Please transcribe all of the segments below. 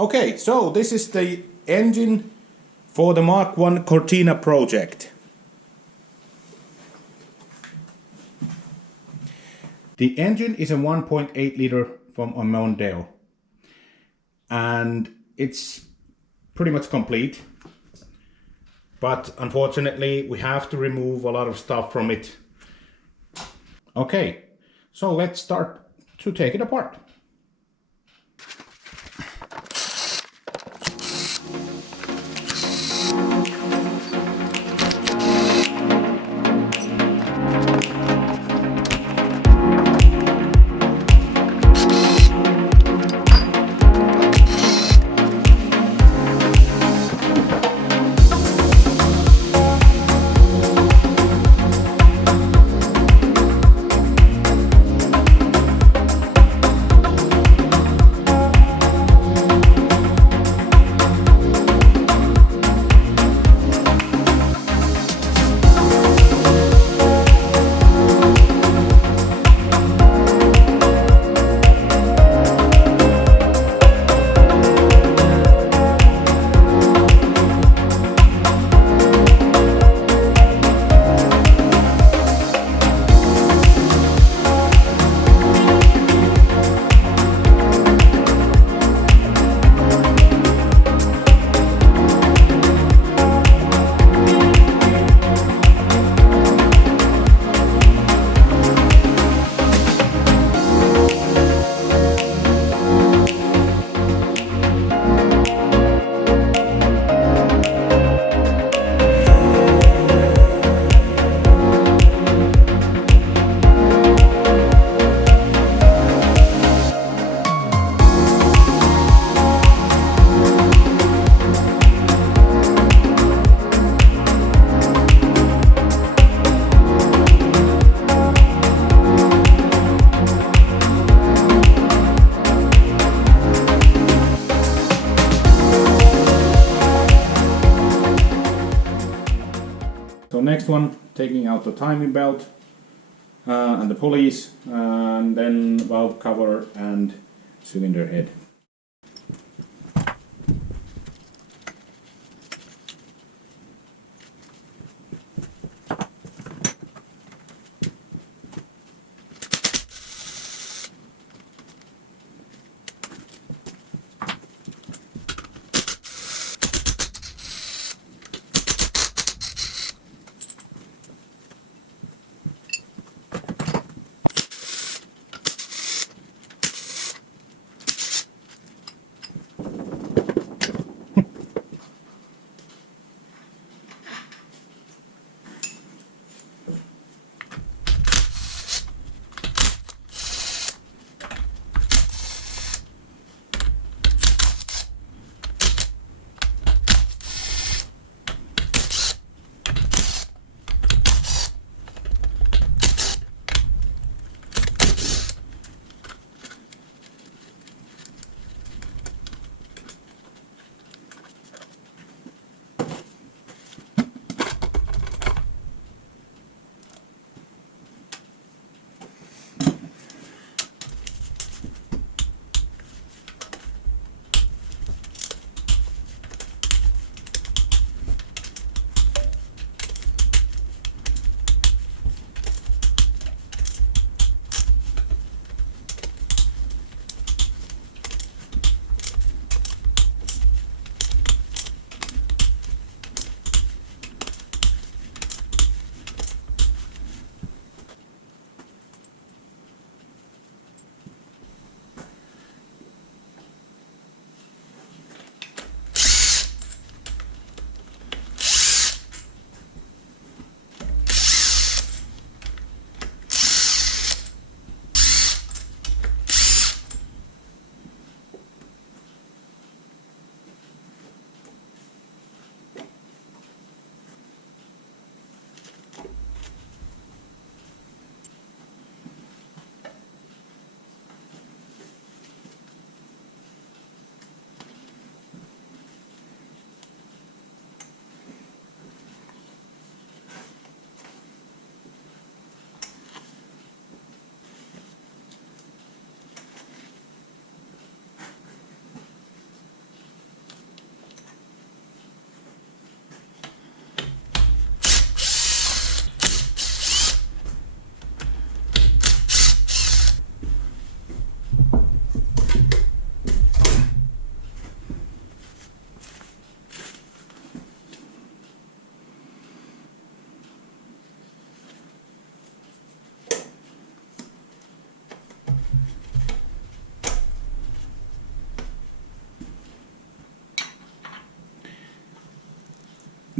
Okay, so this is the engine for the Mk1 Cortina project. The engine is a 1.8 liter from a Mondeo, and it's pretty much complete, but unfortunately we have to remove a lot of stuff from it. Okay, so let's start to take it apart. So next one, taking out the timing belt and the pulleys, and then valve cover and cylinder head.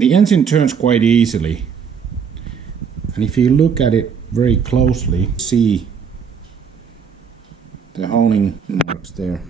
The engine turns quite easily, and if you look at it very closely, see the honing marks there.